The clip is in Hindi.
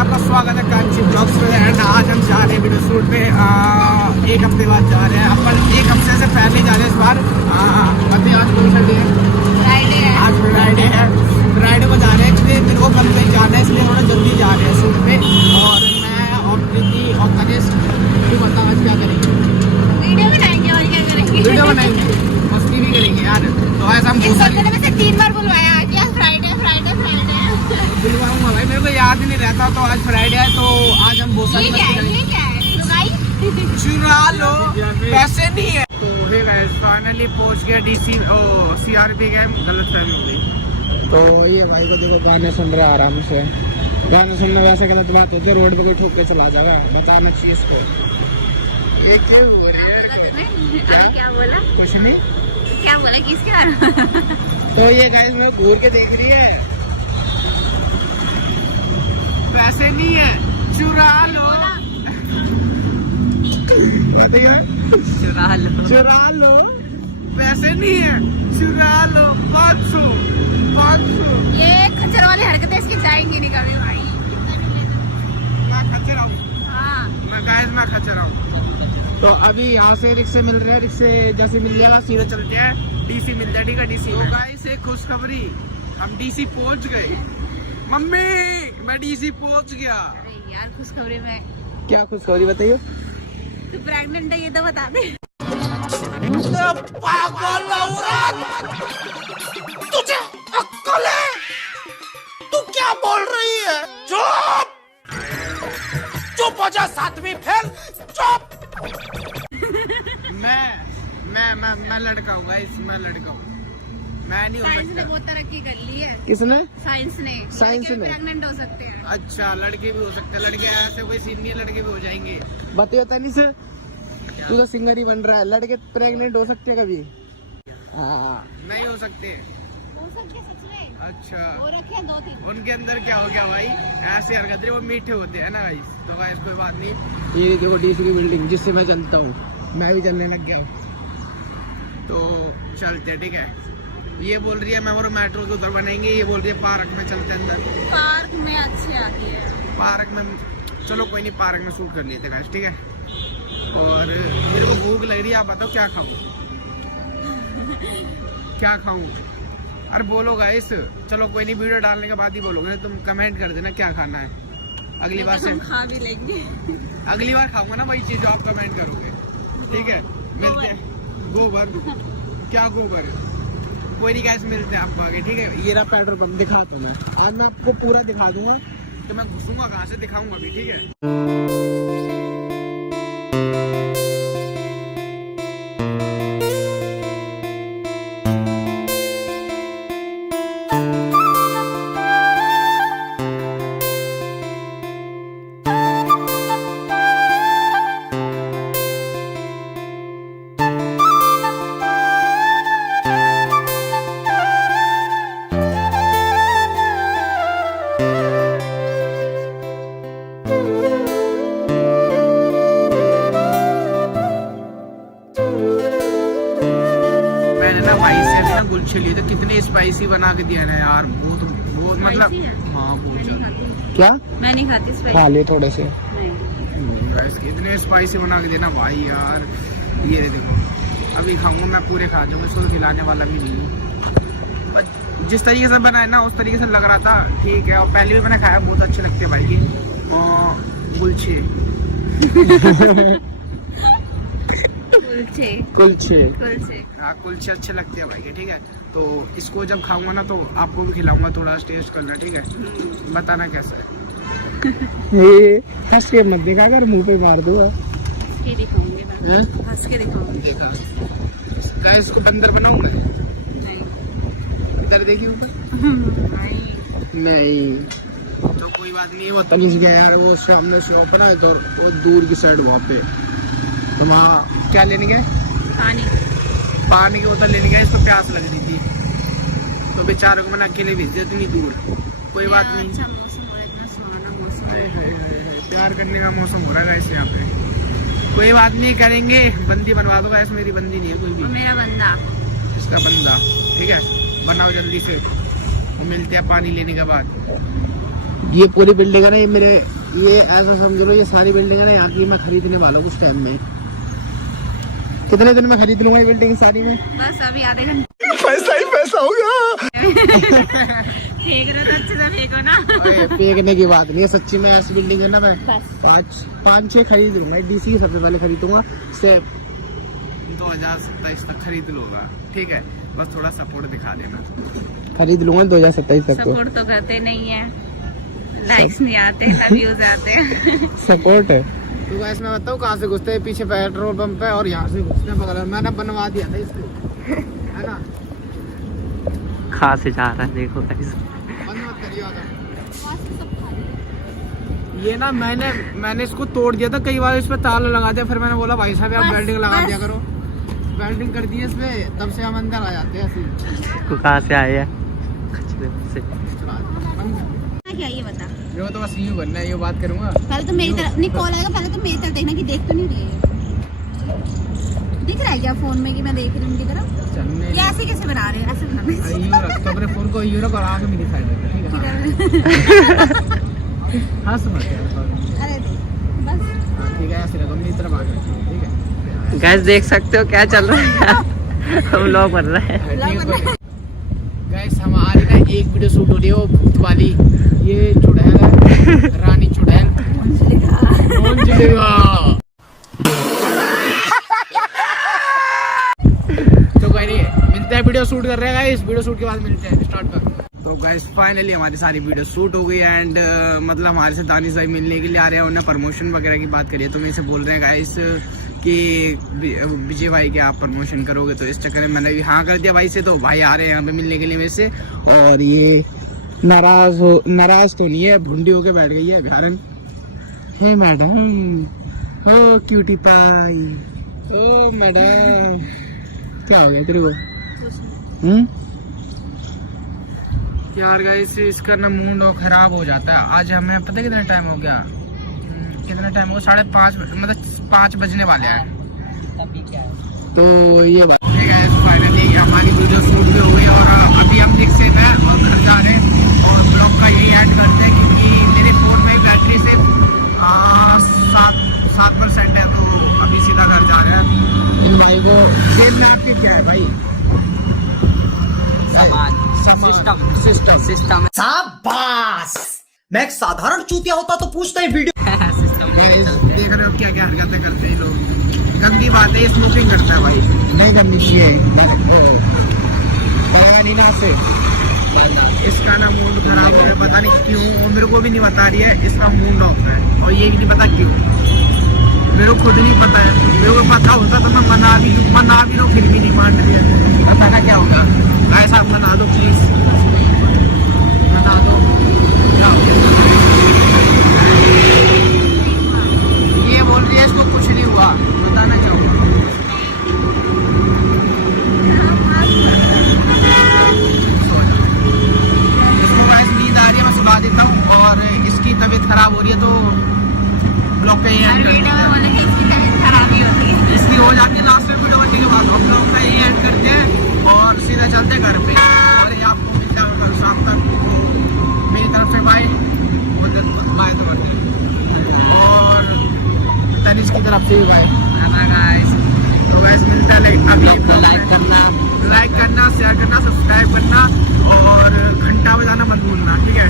आपका स्वागत है कांची ब्लॉग्स में। एंड आज हम जा रहे हैं वीडियो शूट पे। एक हफ्ते बाद जा रहे हैं अपन, एक हफ्ते से पहले जा रहे हैं इस बार। बताइए आज कौन सा डे है? फ्राइडे है। आज फ्राइडे है। फ्राइडे को जा रहे हैं इसलिए मेरे को कल पे जाना है, इसलिए थोड़ा जल्दी जा रहे हैं शूट पे। और मैं और प्रीति और तनिष भी बताओ आज क्या करेंगे। वीडियो बनाएंगे और क्या करेंगे? वीडियो बनाएंगे, मस्ती भी करेंगे यार। तो ऐसा हम इस बंदे ने मुझे 3 बार बुलवाया आज यार, फ्राइडे फ्राइडे फ्राइडे। बुलवाऊंगा भाई, मेरे को याद ही नहीं रहता। तो आज फ्राइडे है तो आज हम बहुत सारी ये क्या है? ये क्या है? चुरा लो, पैसे नहीं है। तो हे गाइस फाइनली पहुंच गया डीसी सीआरपी कैंप। गलत फहमी हो गई। तो ये भाई को देखो गाने सुन रहा है आराम से। गाने सुनना वैसे गलत बात होती है, रोड पे कोई ठोक के चला जाएगा, बताना चाहिए इसको। ये क्यों हो रही है? क्या बोला? कुछ नहीं। क्या बोला? किसके बारे में? तो ये गाइस मैं घूर के देख रही है, पैसे नहीं है, चुरा लो। चुरा लो, पैसे नहीं है, चुरा लो। 500 ये खच्चर वाली हरकतें इसकी जाएंगी नहीं कभी भाई। मैं खच्चर आऊँ। हाँ मैं खच्चर आऊँ। तो अभी यहाँ से रिक्शे मिल रहे हैं, रिक्शे जैसे मिल जाएगा सीधे चलते हैं, डीसी मिल जाए। ठीक है डीसी। तो गाइस एक खुशखबरी, हम डीसी पहुँच गए। मम्मी मैं डीसी पहुँच गया। अरे यार खुशखबरी में क्या खुशखबरी बताइए? तू प्रेग्नेंट है ये तो बता दे। पागल औरत, तुझे अक्ल है? तू क्या बोल रही है? चुप चुप हो जा, 7वीं फेल। चुप। मैं लड़का हूँ गाइस, मैं लड़का हूँ, मैं नहीं हो साइंस ने सकता। बहुत तरक्की कर ली है। किसने? साइंस ने प्रेग्नेंट हो सकते हैं। अच्छा लड़के भी हो सकते हैं, लड़के ऐसे कोई सीन नहीं है, लड़के भी हो जाएंगे। बताइए तनी से, तू तो सिंगर ही बन रहा है, लड़के प्रेग्नेंट हो सकते हैं कभी? हाँ नहीं हो सकते। हो सकते सच में। अच्छा वो रखे 2-3। उनके अंदर क्या हो गया भाई, ऐसे हरकतें वो मीठे होते हैं ना गाइस। तो गाइस कोई बात नहीं। ये देखो डीसी की बिल्डिंग जिससे मैं चलता हूँ, मैं भी चलने लग गया। तो चलते ठीक है। ये बोल रही है मैं और मेट्रो के उधर बनेंगे, ये बोल रही है पार्क में चलते हैं अंदर। पार्क में अच्छी आती है। पार्क में चलो कोई नहीं, पार्क में शूट कर लेते गाइस ठीक है। और मेरे को भूख लग रही है, आप बताओ क्या खाऊं? क्या खाऊं? अरे बोलो गाइस। चलो कोई नहीं, वीडियो डालने के बाद ही बोलोगे, तुम कमेंट कर देना क्या खाना है। अगली बार से खा भी लेंगे। अगली बार खाऊंगा ना वही चीज जो आप कमेंट करोगे। ठीक है मिलते हैं। गोबर? क्या गोबर? कोई नहीं गाइस, मिलते हैं आपको आगे ठीक है। ये रहा पेट्रोल पंप, दिखाता हूं मैं आज, मैं आपको पूरा दिखा दूंगा कि मैं घुसूंगा कहाँ से, दिखाऊंगा अभी ठीक है। मैंने ना भाई से अभी ना गुलछे लिए थे, कितने स्पाइसी बना के दिया ना यार, बहुत बहुत मतलब। हाँ बहुत ज्यादा। क्या? मैं नहीं खाती स्पाइसी। खा ले थोड़े से। नहीं। गाइस कितने स्पाइसी बना के देना भाई यार। ये देखो अभी खाऊंगा मैं, पूरे खा जाऊंगा, इसको खिलाने वाला भी नहीं हूँ। जिस तरीके से बना है ना उस तरीके से लग रहा था ठीक है। और पहले भी मैंने खाया, बहुत अच्छे लगते हैं भाई की गुलछे। कुलछे हाँ कुलछे अच्छे लगते हैं भाई के ठीक है। तो इसको जब खाऊंगा ना तो आपको भी खिलाऊंगा, थोड़ा टेस्ट करना ठीक है, बताना कैसा है। हंस के मत देखा कर, मुंह पे मार दूंगा। हंस के दिखाऊंगी। देखा इसको अंदर बनाऊंगा, इधर देखिए ऊपर। नहीं तो कोई बात नहीं, वो तमीज गया यार, वो सामने से ओपन है तो वो दूर की साइड वहाँ पे। तो वहाँ क्या लेने गए? पानी की बोतल लेने गए, इसको प्यास लग रही थी तो बेचारे को मैंने अकेले भेज दिया इतनी दूर। कोई बात नहीं, प्यार करने का मौसम हो रहा है यहाँ पे। कोई बात नहीं, करेंगे, बंदी बनवा दो। ऐसे मेरी बंदी नहीं है कोई भी, मेरा बंदा, इसका बंदा ठीक है। बनाओ जल्दी से, मिलते हैं पानी लेने के बाद। ये पूरी बिल्डिंग है ना, ये मेरे, ये ऐसा समझ लो ये सारी बिल्डिंग है ना यहाँ की, मैं खरीदने वाला हूँ कुछ टाइम में। कितने दिन में खरीद लूंगा ये बिल्डिंग सारी में? बस अभी आधे घंटे। पैसा ही पैसा होगा। फेंक रहे तो अच्छे से फेंको ना। फेंकने की बात नहीं है, सच्ची में ऐसी बिल्डिंग है ना, मैं बस 5-6 खरीद लूंगा। डीसी की सबसे पहले खरीदूंगा, से 2027 तक खरीद लूंगा। ठीक है, बस थोड़ा सपोर्ट दिखा देना। खरीद लूंगा 2027 तक। सपोर्ट तो करते नहीं है, लाइक्स नहीं आते, ना व्यूज आते हैं। सपोर्ट है तो गाइस मैं बताऊँ कहाँ से घुसते हैं, पीछे पेट्रोल पंप है और यहाँ से घुसते हैं बगल में। मैंने बनवा दिया था इसको, है ना। कहाँ से जा रहा है देखो गाइस। बंद मत करियो आगे। ये ना मैंने इसको तोड़ दिया था कई बार, इस पे ताला लगा दिया, फिर मैंने बोला भाई साहब आप वेल्डिंग लगा दिया करो। वेल्डिंग कर दी है इसमें, तब से हम अंदर आ जाते हैं ऐसे। को कहाँ से आए हैं? क्या ये बता, ये तो बस यूँ करना है, ये बात करूँगा। पहले तो मेरी तरफ नहीं कॉल आएगा, पहले तो मेरी तरफ देखना कि देख तो नहीं रही है। दिख रहा है क्या फोन में कि मैं देख रही हूँ उनकी तरफ? चलने ये ऐसे कैसे बना रहे हैं? ऐसे बनाना यूँ रख तो अपने फोन को यूँ रख और आगे में दिखाई देगा। ठीक है, हाँ समझ गया। अरे बस ठीक है, ऐसे रखो मेरी तरफ आ गया। ठीक है गैस देख सकते हो क्या चल रहा है। हम लोग बन रहे हैं। गाइस हमारी ना एक वीडियो शूट हो रही है वो भूत वाली, ये चुड़ैल है, रानी चुड़ैल। कौन चलेगा? तो गाइस मिलते हैं, वीडियो शूट कर रहे हैं गाइस, वीडियो शूट के बाद मिलते हैं, स्टार्ट कर। तो गाइस फाइनली हमारी सारी वीडियो शूट हो गई एंड मतलब हमारे से दानिश भाई मिलने के लिए आ रहे हैं, उन्होंने प्रमोशन वगैरह की बात करी है। तो मैं इसे बोल रहे हैं गाइस कि विजय भाई के आप प्रमोशन करोगे, तो इस चक्कर में मैंने भी हाँ कर दिया भाई से। तो भाई आ रहे हैं यहाँ पे मिलने के लिए मेरे से, और ये नाराज तो नहीं है, भुंडी होके बैठ गई है कारण। हे मैडम, ओ क्यूटी पाई, ओ मैडम क्या हो गया तेरे को? यार गाइस इसका ना मूड खराब हो जाता है। आज हमें पता कितना टाइम हो गया, कितना टाइम हो, 5:30 मतलब 5 बजने वाले हैं। तो ये बात है गाइस, फाइनली हमारी वीडियो शूट भी हो गई और अभी हम दिख से मैं और घर जा रहे हैं और ब्लॉग का यही ऐड करते हैं क्योंकि मेरे फोन में बैटरी से 7% है, तो अभी सीधा घर जा रहे हैं। इन भाई को जेब में आपके क्या है भाई? सिस्टम। शाबाश, मैं एक साधारण चूतिया होता तो पूछता ही वीडियो। देख रहे हो क्या क्या हरकतें करते हैं लोग, गंदी बात है, स्मोकिंग करता है भाई, नहीं करनी चाहिए, करेगा नहीं ना से। इसका ना मूड खराब हो गया, पता नहीं क्यों, वो मेरे को भी नहीं बता रही है, इसका मूड ऑफ है और ये भी नहीं पता क्यों, मेरे को खुद नहीं पता है। मेरे को पता होता तो मैं मना भी लो, फिर भी नहीं मान रही है, पता ना क्या होगा। ऐसा मना दो प्लीज, मना दो। ये बोल रही है इसको कुछ नहीं हुआ, बताना क्या हुआ। इसको गाइस नींद आ रही है, मैं सुला देता हूँ, और इसकी तबीयत खराब हो रही है तो ब्लॉग का ये एंड इसकी हो जाती है लास्ट में वीडियो बनने के बाद, हम लोग का ये एंड करते हैं और सीधा चलते हैं घर पे। और ये आपको मिलता है कल शाम तक। मेरी तरफ से बाय, बाय तो करते हैं, और तनिष की तरफ से बाय। तो गाइस मिलता है अभी, लाइक करना, शेयर करना, सब्सक्राइब करना और घंटा बजाना मत भूलना, ठीक है।